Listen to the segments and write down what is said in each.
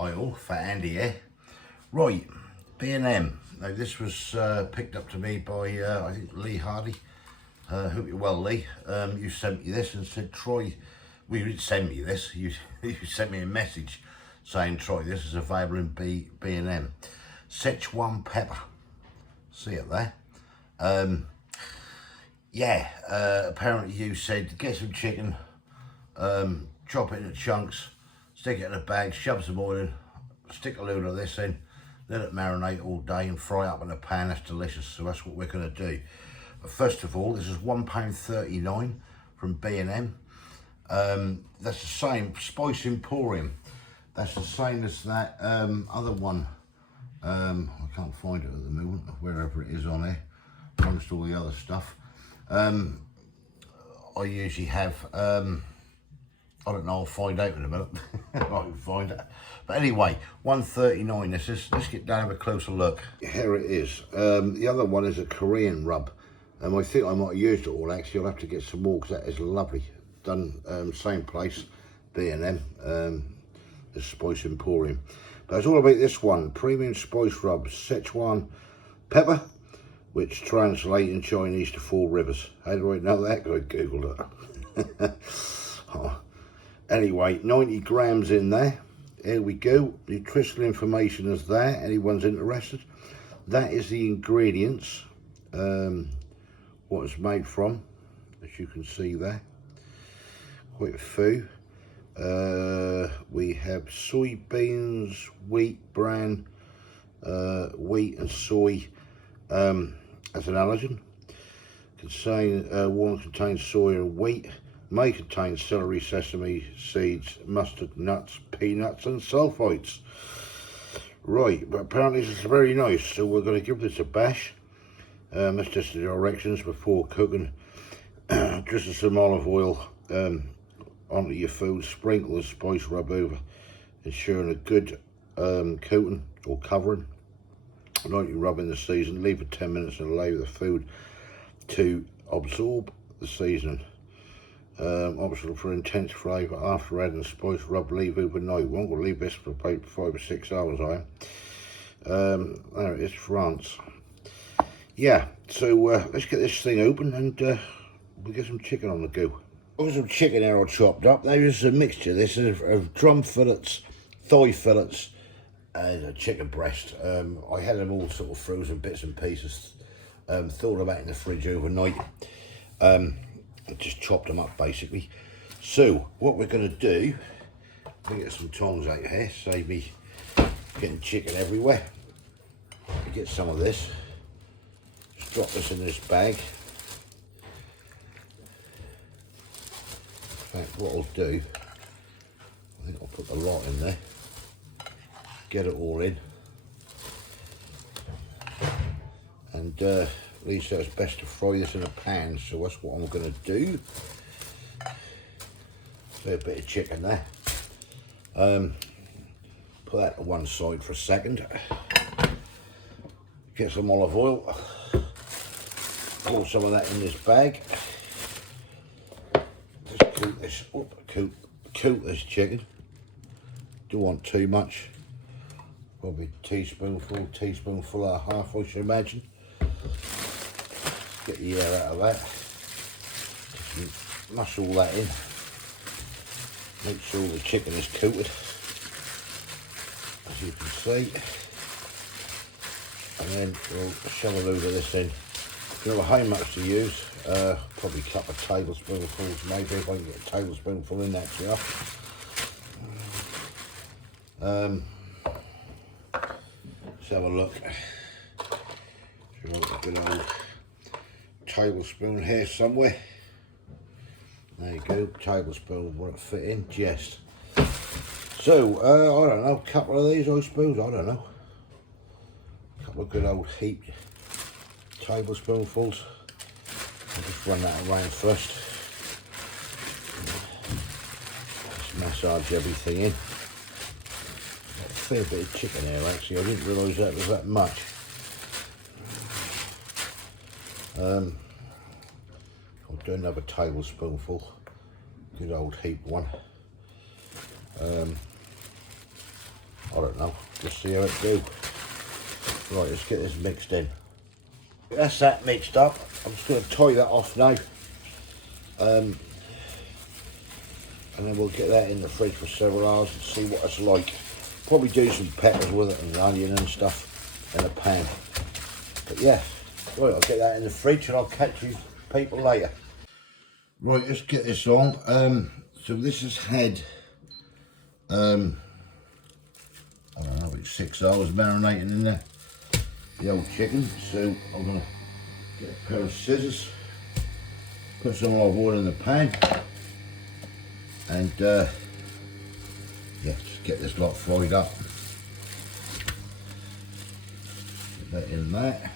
oil for Andy here. Right, B&M. Now this was picked up to me by I think Lee Hardy. Hope you're well, Lee. You sent me this and said try. Well, you didn't send me this. You sent me a message saying try this is available in B&M. Szechuan pepper. See it there. Apparently you said get some chicken, chop it into chunks, stick it in a bag, shove some oil in, stick a load of this in, let it marinate all day and fry up in a pan. That's delicious, so that's what we're going to do. But first of all, this is £1.39 from B&M. That's the same, Spice Emporium. That's the same as that other one. I can't find it at the moment, wherever it is on there, amongst all the other stuff. I usually have, I don't know, I'll find out in a minute. I can find it. But anyway, £1.39 this is. Let's get down and have a closer look. Here it is. The other one is a Korean rub. I think I might have used it all actually. I'll have to get some more because that is lovely. Done same place, B&M, the Spice Emporium. But it's all about this one, Premium Spice Rub, Szechuan Pepper, which translate in Chinese to 4 rivers. How do I know that? I googled it. Anyway, 90 grams in there. Here we go. Nutritional information is there. Anyone's interested. That is the ingredients. What it's made from, as you can see there. Quite a few. We have soybeans, wheat, bran, wheat and soy as an allergen. One contains soy and wheat. May contain celery, sesame seeds, mustard, nuts, peanuts and sulfites. Right, but apparently this is very nice, so we're going to give this a bash. That's just the directions before cooking. Just some olive oil onto your food, sprinkle the spice rub over, ensuring a good coating or covering. Lightly rub in the season, leave for 10 minutes and allow the food to absorb the seasoning. Optional for intense flavour. After adding spice rub, leave overnight. We'll leave this for about 5 or 6 hours, there it is, France. Yeah, so let's get this thing open and we'll get some chicken on the go. I've got some chicken here all chopped up. There is a mixture. This is of drum fillets, thigh fillets, and a chicken breast. I had them all sort of frozen bits and pieces. Thawed them out in the fridge overnight. Just chopped them up basically. So what we're going to do, I'll get some tongs out here, save me getting chicken everywhere. Get some of this. Just drop this in this bag. In fact, what I'll do, I think I'll put the lot in there. Get it all in. And Lisa, it's best to fry this in a pan, so that's what I'm going to do. So a bit of chicken there. Put that to one side for a second. Get some olive oil. Pour some of that in this bag. Just coat this up, coat this chicken. Don't want too much. Probably a teaspoonful and a half, I should imagine. Get the air out of that. Just mush all that in. Make sure the chicken is coated, as you can see. And then we'll shove a load of this in. You know how much to use? Probably a couple of tablespoonfuls, maybe, if I can get a tablespoonful in, that's enough. Let's have a look. So I've got a good old tablespoon here somewhere. There you go, tablespoon will it fit in, just. So, I don't know, a couple of these I suppose, I don't know. A couple of good old heaped tablespoonfuls. I'll just run that around first. Just massage everything in. Got a fair bit of chicken here actually, I didn't realise that was that much. I'll do another tablespoonful, good old heap one. I don't know, just see how it do. Right, let's get this mixed in. That's that mixed up. I'm just going to tie that off now. And then we'll get that in the fridge for several hours and see what it's like. Probably do some peppers with it and onion and stuff in a pan. But yeah, right, I'll get that in the fridge and I'll catch you people later. Right, let's get this on. So this has had, I don't know, about 6 hours marinating in there, the old chicken. So I'm going to get a pair of scissors, put some olive oil in the pan, and yeah, just get this lot fried up. Get that in there.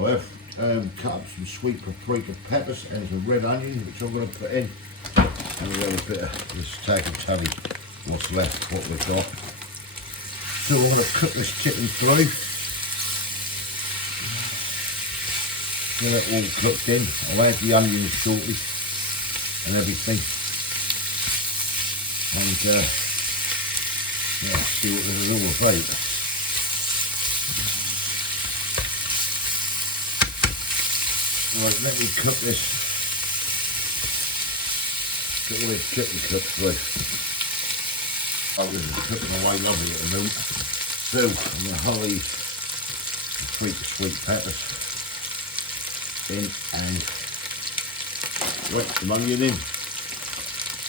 I have cut up some sweet paprika peppers and some red onion, which I'm going to put in. And we've got a bit of this tagliatelle, what's left, what we've got. So I'm going to cook this chicken through. Get it all cooked in. I'll add the onions shortly and everything. And yeah, see what this is all about. Right, let me cook this. Get all this chicken cooked through. Oh, this is cooking away lovely at the moment. So I'm going to hurry the sweet peppers in and wet some onion in.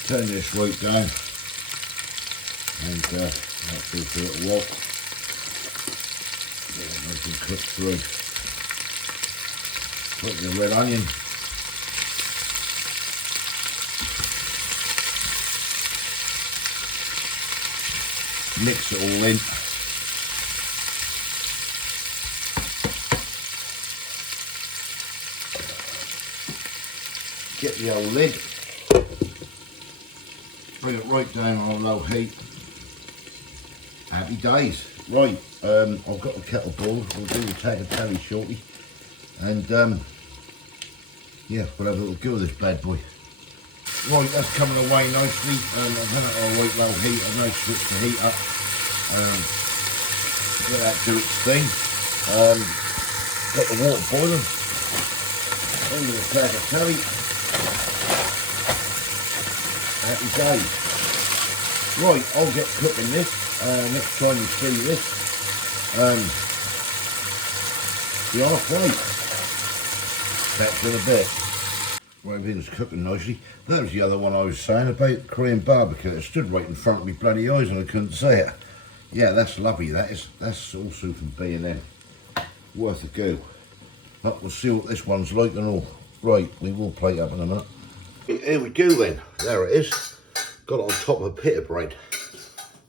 Turn this right down and that goes for a little while. Get it nice and cooked through. Put the red onion. Mix it all in. Get the old lid. Bring it right down on low heat. Happy days. Right, I've got the kettle boiled. We'll do the tagliatelle shortly. And yeah, we'll have a little go with this bad boy. Right, that's coming away nicely. I've had it on a right low heat. I've now switched the heat up. Let that do its thing. Got the water boiling. Into the tagliatelle. Happy days. Right, I'll get cooking this. Next time you see this, be halfway. Back in a bit. Well, everything's cooking nicely. That was the other one I was saying about Korean barbecue. It stood right in front of me bloody eyes and I couldn't see it. Yeah, that's lovely. That's also from B&M. Worth a go. But we'll see what this one's like and all. Right, we will plate up in a minute. Here we go then. There it is. Got it on top of a pita bread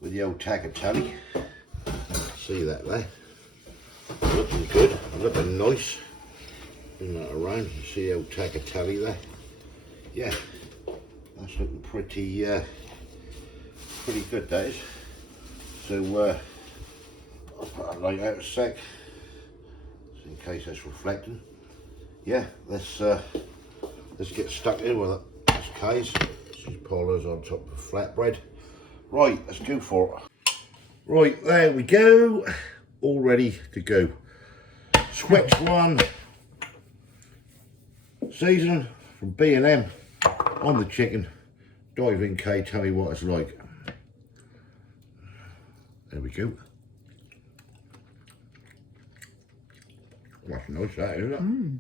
with the old tagliatelle. See that there? Looking good. Looking nice. Bring that around. You see the old tagliatelle there? Yeah, that's looking pretty good, that is. So I'll put that light out a sec, just in case that's reflecting. Yeah, let's get stuck in with it. This case, these polars on top of flatbread. Right, let's go for it. Right, there we go. All ready to go. Switch one. Seasoning from B&M on the chicken. Dive in, Kay, tell me what it's like. There we go. That's nice, that, isn't it? Mm.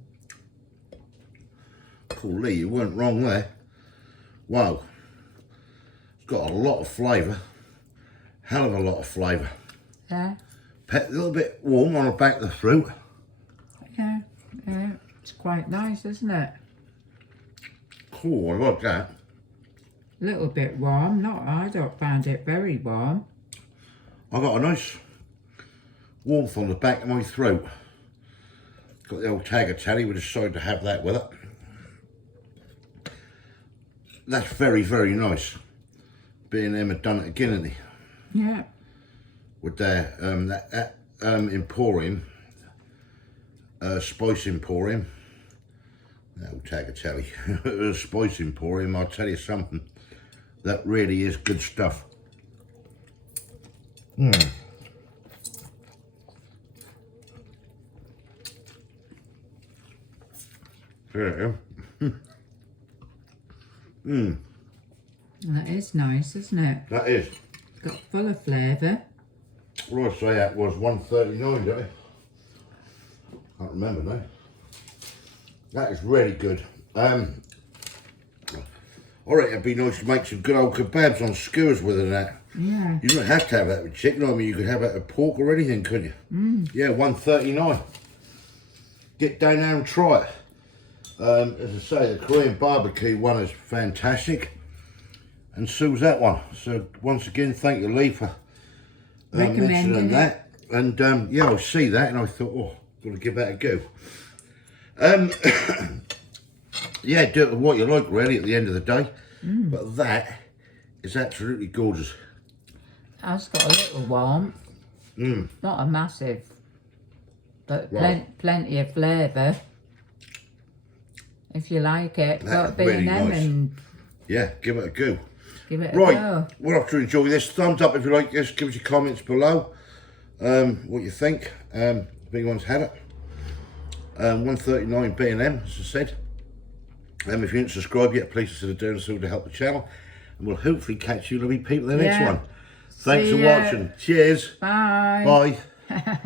Cool, Lee, you weren't wrong there. Wow. It's got a lot of flavour. Hell of a lot of flavour. Yeah. A little bit warm on the back of the throat. Yeah, yeah. It's quite nice, isn't it? Cool, I like that. A little bit warm. I don't find it very warm. I got a nice warmth on the back of my throat. Got the old tagliatelle, we decided to have that with it. That's very, very nice. B&M had done it again, hadn't they? Yeah. With their Emporium, Spice Emporium. That old tagliatelle. Spice Emporium, I'll tell you something. That really is good stuff. Yeah. That is nice, isn't it? That is. Got full of flavour. What did I say that was? 139, don't I? Can't remember now. That is really good. Alright, it'd be nice to make some good old kebabs on skewers with it and that. Yeah. You don't have to have that with chicken. I mean, you could have that with pork or anything, couldn't you? Yeah, 139. Get down there and try it. As I say, the Korean barbecue one is fantastic. And so's that one. So once again, thank you, Lee, for mentioning Recommending that. And yeah, I see that and I thought, oh, got to give that a go. Yeah, do it with what you like, really, at the end of the day. But that is absolutely gorgeous. It's got a little warmth. Not a massive, but Right. plenty of flavour. If you like it, That's got B&M really nice. and Yeah, give it a go. give it a Right, go. we'll have to enjoy this. Thumbs up if you like this. Give us your comments below. What you think. If anyone's had it. 139 B&M, as I said. If you didn't subscribe yet, please consider doing so to help the channel. And we'll hopefully catch you lovely people in the next Yeah. one. Thanks See for ya. watching. Cheers. Bye. Bye.